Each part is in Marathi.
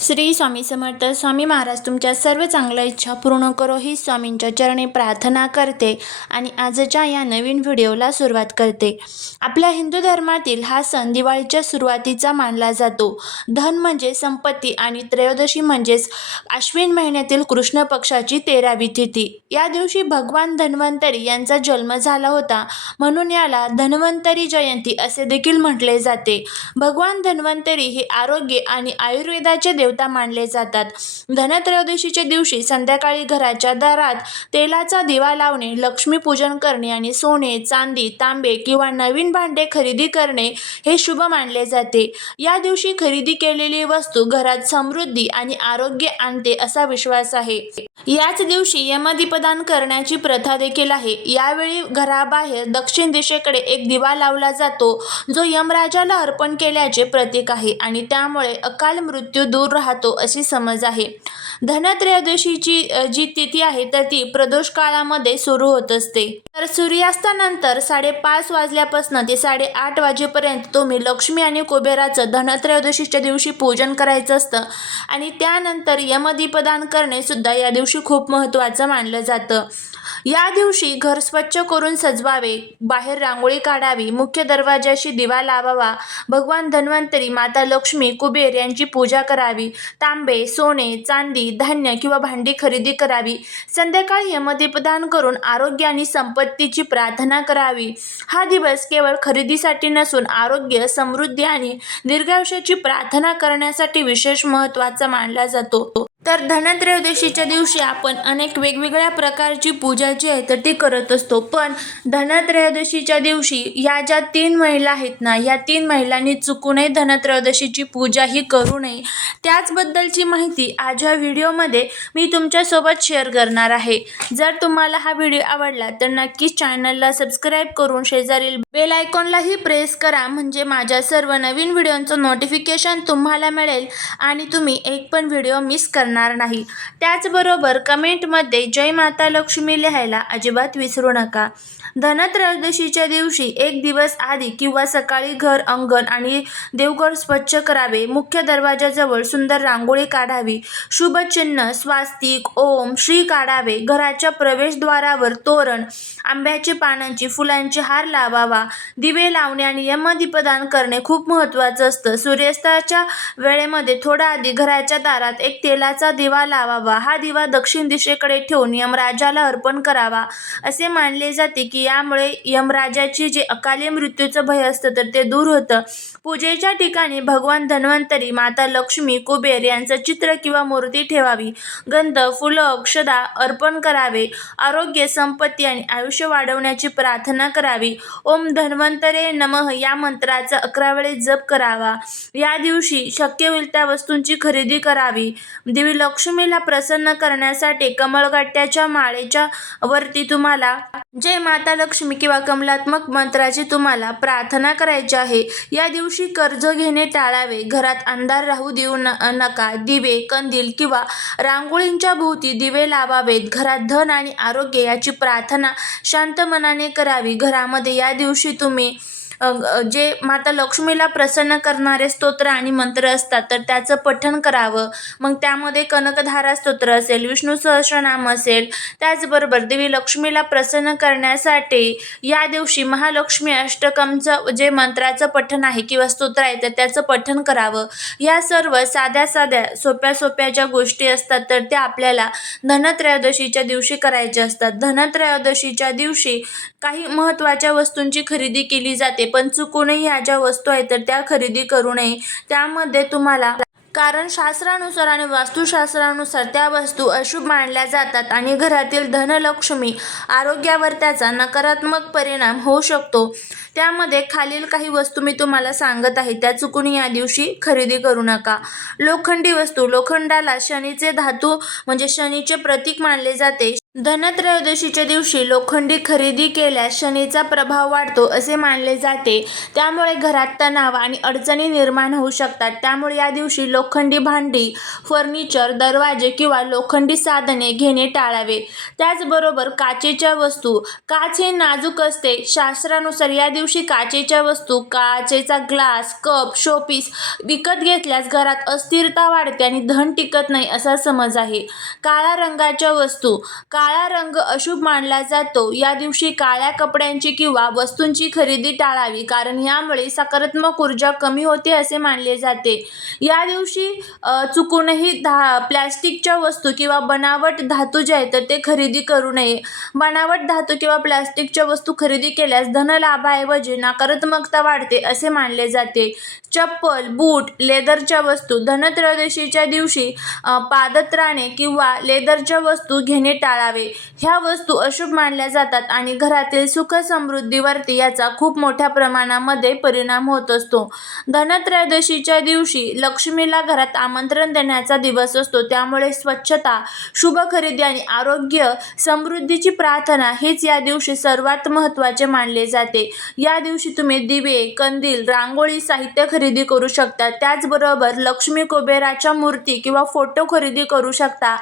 श्री स्वामी समर्थ स्वामी महाराज तुमच्या सर्व चांगल्या इच्छा पूर्ण करो ही स्वामींच्या चरणी प्रार्थना करते आणि आजच्या या नवीन व्हिडिओला सुरुवात करते. आपल्या हिंदू धर्मातील हा सण दिवाळीच्या सुरुवातीचा मानला जातो. धन म्हणजे संपत्ती आणि त्रयोदशी म्हणजेच आश्विन महिन्यातील कृष्ण पक्षाची तेरावी तिथी. या दिवशी भगवान धन्वंतरी यांचा जन्म झाला होता म्हणून याला धन्वंतरी जयंती असे देखील म्हटले जाते. भगवान धन्वंतरी हे आरोग्य आणि आयुर्वेदाचे देवता मानले जातात. धनत्रयोदशीच्या दिवशी संध्याकाळी घराच्या दारात तेलाचा दिवा लावणे लक्ष्मीपूजन करणे आणि सोने चांदी तांबे किंवा नवीन भांडे खरेदी करणे हे शुभ मानले जाते. या दिवशी खरेदी केलेली वस्तू घरात समृद्धी आणि आरोग्य आणते असा विश्वास आहे. याच दिवशी यमदीपदान करण्याची प्रथा देखील आहे. यावेळी घराबाहेर दक्षिण दिशेकडे एक दिवा लावला जातो जो यमराजाला अर्पण केल्याचे प्रतीक आहे आणि त्यामुळे अकाल मृत्यू दूर राहतो अशी समज आहे. धनत्रयोदशीची जी तिथी आहे तर ती प्रदोष काळामध्ये सुरू होत असते. तर सूर्यास्तानंतर साडेपाच वाजल्यापासून ते साडेआठ वाजेपर्यंत तुम्ही लक्ष्मी आणि कुबेराचं धनत्रयोदशीच्या दिवशी पूजन करायचं असतं. आणि त्यानंतर यमदीपदान करणे सुद्धा या दिवशी खूप महत्त्वाचं मानलं जातं. या दिवशी घर स्वच्छ करून सजवावे बाहेर रांगोळी काढावी मुख्य दरवाजाशी दिवा लावावा भगवान धन्वंतरी माता लक्ष्मी कुबेर यांची पूजा करावी तांबे सोने चांदी धान्य किंवा भांडी खरेदी करावी संध्याकाळी यमदीपदान करून आरोग्य आणि संपत्तीची प्रार्थना करावी. हा दिवस केवळ खरेदीसाठी नसून आरोग्य समृद्धी आणि दीर्घायुष्याची प्रार्थना करण्यासाठी विशेष महत्त्वाचा मानला जातो. तर धनत्रयोदशीच्या दिवशी आपण अनेक वेगवेगळ्या प्रकारची पूजा जी आहे तर ती करत असतो. पण धनत्रयोदशीच्या दिवशी या ज्या तीन महिला आहेत ना या तीन महिलांनी चुकूनही धनत्रयोदशीची पूजा ही करू नये. त्याचबद्दलची माहिती आज ह्या व्हिडिओमध्ये मी तुमच्यासोबत शेअर करणार आहे. जर तुम्हाला हा व्हिडिओ आवडला तर नक्कीच चॅनलला सबस्क्राईब करून शेजारील बेल आयकॉनलाही प्रेस करा. म्हणजे माझ्या सर्व नवीन व्हिडिओंचं नोटिफिकेशन तुम्हाला मिळेल आणि तुम्ही एक पण व्हिडिओ मिस करणार नाही. त्याचबरोबर कमेंटमध्ये जय माता लक्ष्मी लिहायला अजिबात विसरू नका. धनत्रयोदशीच्या दिवशी एक दिवस आधी किंवा सकाळी घर अंगण आणि देवघर स्वच्छ करावे. मुख्य दरवाजाजवळ सुंदर रांगोळी काढावी. शुभचिन्ह स्वास्तिक ओम श्री काढावे. घराच्या प्रवेशद्वारावर तोरण आंब्याची पानांची फुलांचे हार लावावा. दिवे लावणे आणि यमदीपदान करणे खूप महत्त्वाचं असतं. सूर्यास्ताच्या वेळेमध्ये थोडा आधी घराच्या दारात एक तेलाचा दिवा लावावा. हा दिवा दक्षिण दिशेकडे ठेवून यमराजाला अर्पण करावा. असे मानले जाते की यामुळे यमराजाची जे अकाली मृत्यूचं भय असतं तर ते दूर होतं. पूजेच्या ठिकाणी भगवान धन्वंतरी माता लक्ष्मी कुबेर यांचं चित्र किंवा मूर्ती ठेवावी. गंध फुलं अक्षदा अर्पण करावे. आरोग्य संपत्ती आणि आयुष्य वाढवण्याची प्रार्थना करावी. ओम धन्वंतरे नमः या मंत्राचा अकरा वेळेस जप करावा. या दिवशी शक्य होईल त्या वस्तूंची खरेदी करावी. देवी लक्ष्मीला प्रसन्न करण्यासाठी कमळगट्ट्याच्या माळेच्या वरती तुम्हाला जय माता लक्ष्मी किंवा कमलात्मक मंत्राची तुम्हाला प्रार्थना करायची आहे. या दिवशी कर्ज घेणे टाळावे. घरात अंधार राहू देऊ न नका. दिवे कंदील किंवा रांगोळींच्या भोवती दिवे लावावेत. घरात धन आणि आरोग्य याची प्रार्थना शांत मनाने करावी. घरामध्ये या दिवशी तुम्ही जे माता लक्ष्मीला प्रसन्न करणारे स्तोत्र आणि मंत्र असतात तर त्याचं पठण करावं. मग त्यामध्ये कनकधारा स्तोत्र असेल विष्णू सहस्रनाम असेल त्याचबरोबर देवी लक्ष्मीला प्रसन्न करण्यासाठी या दिवशी महालक्ष्मी अष्टकमचं जे मंत्राचं पठण आहे किंवा स्तोत्र आहे तर त्याचं पठण करावं. या सर्व साध्या साध्या सोप्या सोप्या ज्या गोष्टी असतात तर त्या आपल्याला धनत्रयोदशीच्या दिवशी करायच्या असतात. धनत्रयोदशीच्या दिवशी काही महत्त्वाच्या वस्तूंची खरेदी केली जाते. पण चुकूनही ह्या ज्या वस्तू आहेत तर त्या खरेदी करू नये. त्यामध्ये तुम्हाला कारण शास्त्रानुसार आणि वास्तुशास्त्रानुसार त्या वस्तू अशुभ मानल्या जातात आणि घरातील धनलक्ष्मी आरोग्यावर त्याचा नकारात्मक परिणाम होऊ शकतो. त्यामध्ये खालील काही वस्तू मी तुम्हाला सांगत आहे त्या चुकून या दिवशी खरेदी करू नका. लोखंडी वस्तू लोखंडाला शनीचे धातू म्हणजे शनीचे प्रतीक मानले जाते. धनत्रयोदशीच्या दिवशी लोखंडी खरेदी केल्यास शनीचा प्रभाव वाढतो असे मानले जाते. त्यामुळे घरात तणाव आणि अडचणी निर्माण होऊ शकतात. त्यामुळे या दिवशी लोखंडी भांडी फर्निचर दरवाजे किंवा लोखंडी साधने घेणे टाळावे. त्याचबरोबर काचेच्या वस्तू. काच हे नाजूक असते. शास्त्रानुसार या दिवशी काचेच्या वस्तू काचेचा ग्लास कप शोपीस विकत घेतल्यास घरात अस्थिरता वाढते आणि धन टिकत नाही असा समज आहे. काळ्या रंगाच्या वस्तू. काळा रंग अशुभ मानला जातो. या दिवशी काळ्या कपड्यांची किंवा वस्तूंची खरेदी टाळावी कारण यामुळे सकारात्मक ऊर्जा कमी होते असे मानले जाते. या दिवशी चुकूनही धा प्लॅस्टिकच्या वस्तू किंवा बनावट धातू जे आहेत तर ते खरेदी करू नये. बनावट धातू किंवा प्लॅस्टिकच्या वस्तू खरेदी केल्यास धनलाभाऐवजी नकारात्मकता वाढते असे मानले जाते. चप्पल बूट लेदरच्या वस्तू धनत्रयोदशीच्या दिवशी पादत्राणे किंवा लेदरच्या वस्तू घेणे टाळा टाळावे ह्या वस्तू अशुभ मानल्या जातात आणि घरातील सुख समृद्धीवरती याचा खूप मोठ्या प्रमाणामध्ये परिणाम होत असतो. धनत्रयोदशीच्या दिवशी लक्ष्मीला घरात आमंत्रण देण्याचा दिवस असतो. त्यामुळे स्वच्छता शुभ खरेदी आणि आरोग्य समृद्धीची प्रार्थना हेच या दिवशी सर्वात महत्त्वाचे मानले जाते. या दिवशी तुम्ही दिवे कंदील रांगोळी साहित्य खरेदी करू शकता. त्याचबरोबर लक्ष्मी कुबेराच्या मूर्ती किंवा फोटो खरेदी करू शकता.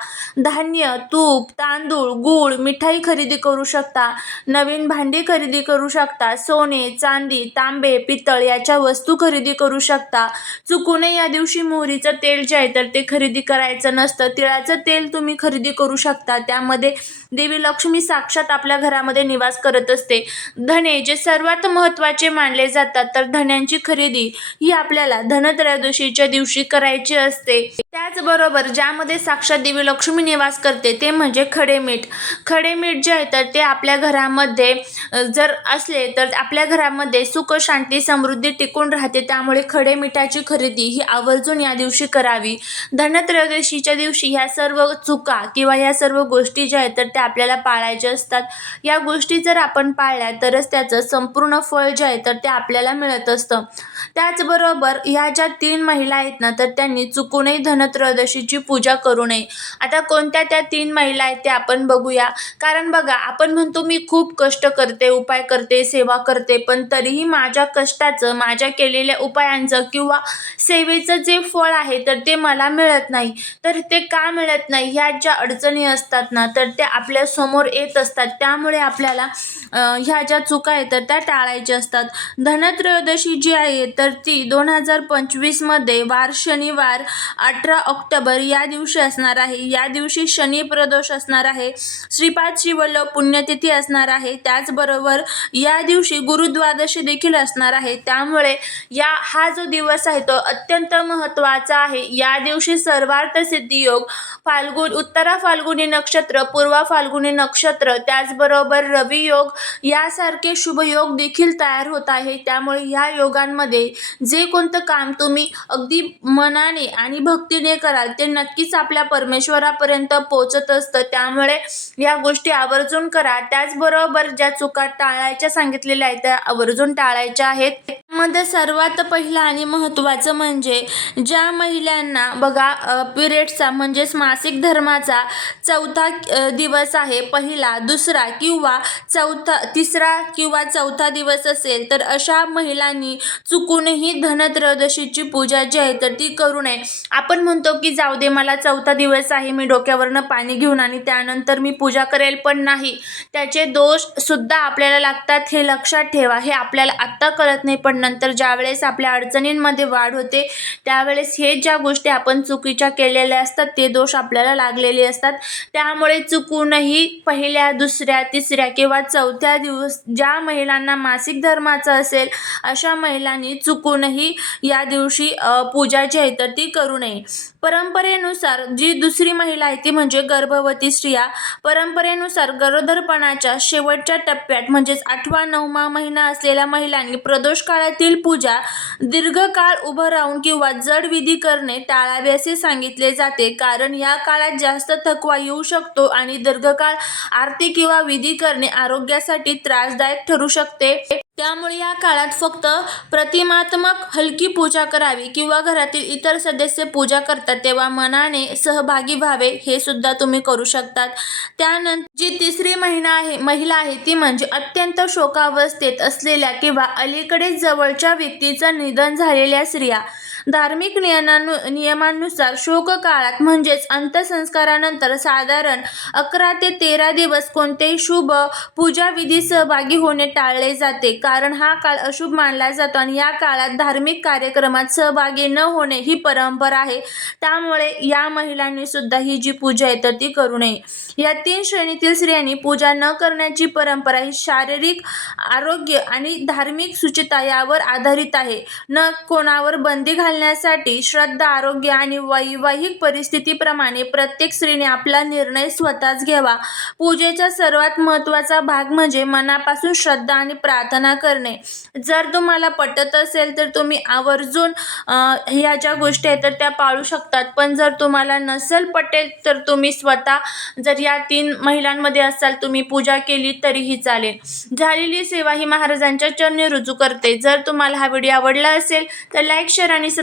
धान्य तूप तांदूळ गूळ मिठाई खरेदी करू शकता नवीन भांडी खरेदी करू शकता सोने चांदी तांबे पितळ याच्या वस्तू खरेदी करू शकता. चुकूनही या दिवशी मोहरीचं तेल जे आहे तर ते खरेदी करायचं नसतं. तिळाचं तेल तुम्ही खरेदी करू शकता. त्यामध्ये देवी लक्ष्मी साक्षात आपल्या घरामध्ये निवास करत असते. धने जे सर्वात महत्त्वाचे मानले जातात तर धन्यांची खरेदी ही आपल्याला धनत्रयोदशीच्या दिवशी करायची असते. त्याचबरोबर ज्यामध्ये साक्षात देवी लक्ष्मी निवास करते ते म्हणजे खडे मीठ खडे मीठ जे आहे तर ते आपल्या घरामध्ये जर असले तर आपल्या घरामध्ये सुख शांती समृद्धी टिकून राहते. त्यामुळे खडे मिठाची खरेदी ही आवर्जून या दिवशी करावी. धनत्रयोदशीच्या दिवशी ह्या सर्व चुका किंवा ह्या सर्व गोष्टी ज्या आहेत तर त्या आपल्याला पाळायच्या असतात. या गोष्टी जर आपण पाळल्या तरच त्याचं संपूर्ण फळ जे आहे तर ते आपल्याला मिळत असतं. त्याचबरोबर ह्या ज्या तीन महिला आहेत ना तर त्यांनी चुकूनही धनत्रयोदशीची पूजा करू नये. आता कोणत्या त्या तीन महिला आहेत त्या आपण बघूया. कारण बघा आपण म्हणतो मी खूप कष्ट करते उपाय करते सेवा करते पण तरीही माझ्या कष्टाचं माझ्या केलेल्या उपायांचं किंवा सेवेचं जे फळ आहे तर ते मला मिळत नाही. तर ते का मिळत नाही? ह्या ज्या अडचणी असतात ना तर त्या आपल्यासमोर येत असतात. त्यामुळे आपल्याला ह्या ज्या चुका आहेत तर त्या टाळायच्या असतात. धनत्रयोदशी जी आहे तर ती दोन हजार पंचवीसमध्ये वार शनिवार अठरा ऑक्टोबर या दिवशी असणार आहे. या दिवशी शनी प्रदोष असणार आहे. श्रीपाद शिवल्लभ पुण्यतिथी असणार आहे. त्याचबरोबर या दिवशी गुरुद्वादशी देखील असणार आहे. त्यामुळे या हा जो दिवस आहे तो अत्यंत महत्त्वाचा आहे. या दिवशी सर्वार्थ सिद्धी योग फाल्गुन उत्तरा फाल्गुनी नक्षत्र पूर्वा फाल्गुनी नक्षत्र त्याचबरोबर रवी योग यासारखे शुभ योग देखील तयार होत आहे. त्यामुळे ह्या योगांमध्ये जे कोणतं काम तुम्ही अगदी मनाने आणि भक्तीने कराल ते नक्कीच आपल्या परमेश्वरापर्यंत पोचत असतं. त्यामुळे या गोष्टी आवर्जून करा. त्याचबरोबर ज्या चुका टाळायच्या सांगितलेल्या आहेत त्या आवर्जून टाळायच्या आहेत. मध्ये सर्वात पहिलं आणि महत्त्वाचं म्हणजे ज्या महिलांना बघा पिरियड्सचा म्हणजेच मासिक धर्माचा चौथा दिवस आहे पहिला दुसरा किंवा चौथा तिसरा किंवा चौथा दिवस असेल तर अशा महिलांनी चुकूनही धनत्रयोदशीची पूजा जी आहे तर ती करू नये. आपण म्हणतो की जाऊ दे मला चौथा दिवस आहे मी डोक्यावरनं पाणी घेऊन आणि त्यानंतर मी पूजा करेल. पण नाही. त्याचे दोष सुद्धा आपल्याला लागतात हे लक्षात ठेवा. हे आपल्याला आत्ता कळत नाही पण नंतर ज्यावेळेस आपल्या अडचणींमध्ये वाढ होते त्यावेळेस हे ज्या गोष्टी आपण चुकीच्या केलेल्या असतात ते दोष आपल्याला लागलेले असतात. त्यामुळे चुकूनही पहिल्या दुसऱ्या तिसऱ्या किंवा चौथ्या दिवस ज्या महिलांना मासिक धर्माचं असेल अशा महिलांनी चुकूनही या दिवशी पूजा जी आहे तर ती करू नये. परंपरेनुसार जी दुसरी महिला आहे ती म्हणजे गर्भवती स्त्रिया. परंपरेनुसार गरोदरपणाच्या शेवटच्या टप्प्यात म्हणजेच आठवा नवमा महिना असलेल्या महिलांनी प्रदोष काळात काळातील पूजा दीर्घकाळ उभं राहून किंवा जड विधी करणे टाळावे असे सांगितले जाते. कारण या काळात जास्त थकवा येऊ शकतो आणि दीर्घकाळ आरती किंवा विधी करणे आरोग्यासाठी त्रासदायक ठरू शकते. त्यामुळे या काळात फक्त प्रतिमात्मक हलकी पूजा करावी किंवा घरातील इतर सदस्य पूजा करतात तेव्हा मनाने सहभागी व्हावे हे सुद्धा तुम्ही करू शकतात. त्यानंतर जी तिसरी महिना आहे महिला आहे ती म्हणजे अत्यंत शोकावस्थेत असलेल्या किंवा अलीकडेच जवळच्या व्यक्तीचं निधन झालेल्या स्त्रिया. धार्मिक नियमानु नियमांनुसार शोक काळात म्हणजेच अंत्यसंस्कारानंतर साधारण अकरा ते तेरा दिवस कोणतेही शुभ पूजाविधी सहभागी होणे टाळले जाते. कारण हा काळ अशुभ मानला जातो आणि या काळात धार्मिक कार्यक्रमात सहभागी न होणे ही परंपरा आहे. त्यामुळे या महिलांनी सुद्धा ही जी पूजा आहे तर ती करू नये. या तीन श्रेणीतील स्त्रियांनी पूजा न करण्याची परंपरा ही शारीरिक आरोग्य आणि धार्मिक सुचिता यावर आधारित आहे. न कोणावर बंदी घाल घालण्यासाठी श्रद्धा आरोग्य आणि वैवाहिक परिस्थितीप्रमाणे प्रत्येक स्त्रीने आपला निर्णय स्वतःच घ्यावा. पूजेचा सर्वात महत्त्वाचा भाग म्हणजे मनापासून श्रद्धा आणि प्रार्थना करणे. जर तुम्हाला पटत असेल तर तुम्ही आवर्जून ह्या ज्या गोष्टी आहेत तर त्या पाळू शकतात. पण जर तुम्हाला नसेल पटेल तर तुम्ही स्वतः जर या तीन महिलांमध्ये असाल तुम्ही पूजा केली तरीही चालेल. झालेली सेवा ही महाराजांच्या चरणी रुजू करते. जर तुम्हाला हा व्हिडिओ आवडला असेल तर लाईक शेअर आणि